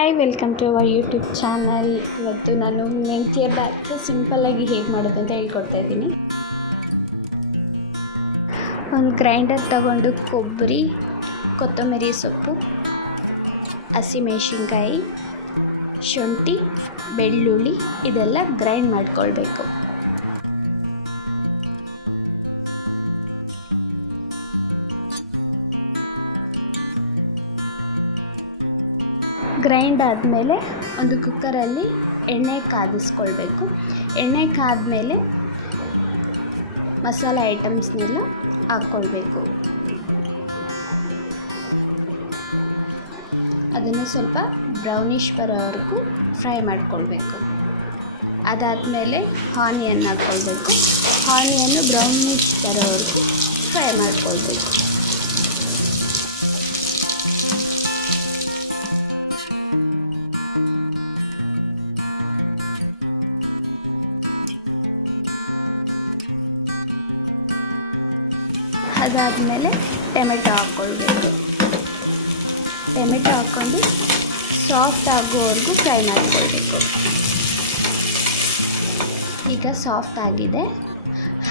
Hi, welcome to our YouTube channel. ಇವತ್ತು ನಾನು ಮೆಂತ್ಯ ಬಾತ್ ಸಿಂಪಲ್ಲಾಗಿ ಹೇಗೆ ಮಾಡೋದು ಅಂತ ಹೇಳ್ಕೊಡ್ತಾ ಇದ್ದೀನಿ. ಒಂದು ಗ್ರೈಂಡರ್ ತಗೊಂಡು ಕೊಬ್ಬರಿ, ಕೊತ್ತಂಬರಿ ಸೊಪ್ಪು, ಹಸಿಮೆಣಸಿನ್ಕಾಯಿ, ಶುಂಠಿ, ಬೆಳ್ಳುಳ್ಳಿ ಇದೆಲ್ಲ ಗ್ರೈಂಡ್ ಮಾಡ್ಕೊಳ್ಬೇಕು. ಗ್ರೈಂಡ್ ಆದಮೇಲೆ ಒಂದು ಕುಕ್ಕರಲ್ಲಿ ಎಣ್ಣೆ ಕಾದಿಸ್ಕೊಳ್ಬೇಕು. ಎಣ್ಣೆ ಕಾದ್ಮೇಲೆ ಮಸಾಲೆ ಐಟಮ್ಸ್ನೆಲ್ಲ ಹಾಕ್ಕೊಳ್ಬೇಕು. ಅದನ್ನು ಸ್ವಲ್ಪ ಬ್ರೌನಿಷ್ ಬರೋವರೆಗೂ ಫ್ರೈ ಮಾಡ್ಕೊಳ್ಬೇಕು. ಅದಾದಮೇಲೆ ಆನಿಯನ್ ಹಾಕ್ಕೊಳ್ಬೇಕು. ಆನಿಯನ್ನು ಬ್ರೌನಿಷ್ ಬರೋವರೆಗೂ ಫ್ರೈ ಮಾಡ್ಕೊಳ್ಬೇಕು. ಅದಾದಮೇಲೆ ಟೊಮೆಟೊ ಹಾಕ್ಕೊಳ್ಬೇಕು. ಟೊಮೆಟೊ ಹಾಕ್ಕೊಂಡು ಸಾಫ್ಟ್ ಆಗೋವರೆಗೂ ಫ್ರೈ ಮಾಡ್ಕೊಳ್ಬೇಕು. ಈಗ ಸಾಫ್ಟ್ ಆಗಿದೆ.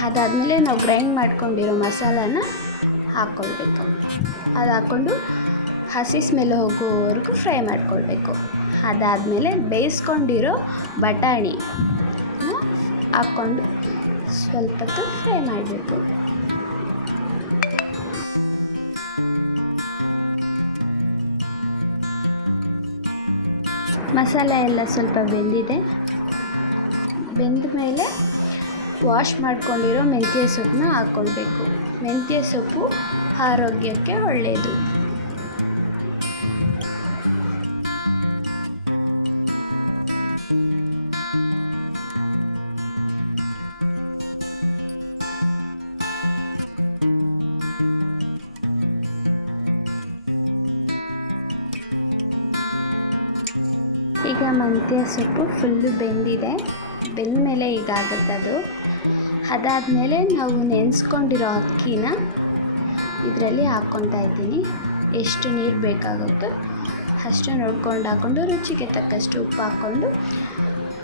ಅದಾದಮೇಲೆ ನಾವು ಗ್ರೈಂಡ್ ಮಾಡ್ಕೊಂಡಿರೋ ಮಸಾಲಾನ ಹಾಕ್ಕೊಳ್ಬೇಕು. ಅದು ಹಾಕ್ಕೊಂಡು ಹಸಿ ಸ್ಮೆಲ್ ಹೋಗೋವರೆಗೂ ಫ್ರೈ ಮಾಡ್ಕೊಳ್ಬೇಕು. ಅದಾದಮೇಲೆ ಬೇಯಿಸ್ಕೊಂಡಿರೋ ಬಟಾಣಿ ಹಾಕ್ಕೊಂಡು ಸ್ವಲ್ಪ ಹೊತ್ತು ಫ್ರೈ ಮಾಡಬೇಕು. ಮಸಾಲೆ ಎಲ್ಲ ಸ್ವಲ್ಪ ಬೆಂದಿದೆ. ಬೆಂದ ಮೇಲೆ ವಾಶ್ ಮಾಡ್ಕೊಂಡಿರೋ ಮೆಂತ್ಯ ಸೊಪ್ಪನ್ನ ಹಾಕ್ಕೊಳ್ಬೇಕು. ಮೆಂತ್ಯ ಸೊಪ್ಪು ಆರೋಗ್ಯಕ್ಕೆ ಒಳ್ಳೆಯದು. ಈಗ ಮೆಂತ್ಯ ಸೊಪ್ಪು ಫುಲ್ಲು ಬೆಂದಿದೆ. ಬೆಂದ ಮೇಲೆ ಈಗ ಆಗುತ್ತೆ ಅದು. ಅದಾದಮೇಲೆ ನಾವು ನೆನೆಸ್ಕೊಂಡಿರೋ ಅಕ್ಕಿನ ಇದರಲ್ಲಿ ಹಾಕ್ಕೊತಾ ಇದ್ದೀನಿ. ಎಷ್ಟು ನೀರು ಬೇಕಾಗುತ್ತೋ ಅಷ್ಟು ನೋಡ್ಕೊಂಡು ಹಾಕ್ಕೊಂಡು ರುಚಿಗೆ ತಕ್ಕಷ್ಟು ಉಪ್ಪು ಹಾಕ್ಕೊಂಡು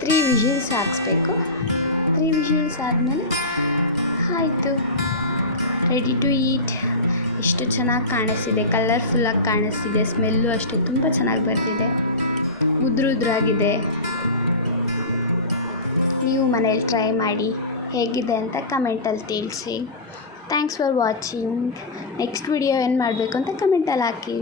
3 ವಿಷಲ್ಸ್ ಹಾಕಿಸ್ಬೇಕು. 3 ವಿಷಲ್ಸ್ ಆದಮೇಲೆ ಆಯಿತು, ರೆಡಿ ಟು ಈಟ್. ಎಷ್ಟು ಚೆನ್ನಾಗಿ ಕಾಣಿಸ್ತಿದೆ, ಕಲರ್ಫುಲ್ಲಾಗಿ ಕಾಣಿಸ್ತಿದೆ. ಸ್ಮೆಲ್ಲು ಅಷ್ಟೇ ತುಂಬ ಚೆನ್ನಾಗಿ ಬರ್ತಿದೆ. ಉದ್ರಾಗಿದೆ. ನೀವು ಮನೇಲಿ ಟ್ರೈ ಮಾಡಿ, ಹೇಗಿದೆ ಅಂತ ಕಮೆಂಟಲ್ಲಿ ತಿಳಿಸಿ. Thanks for watching. Next video ಏನು ಮಾಡಬೇಕು ಅಂತ ಕಮೆಂಟಲ್ಲಿ ಹಾಕಿ.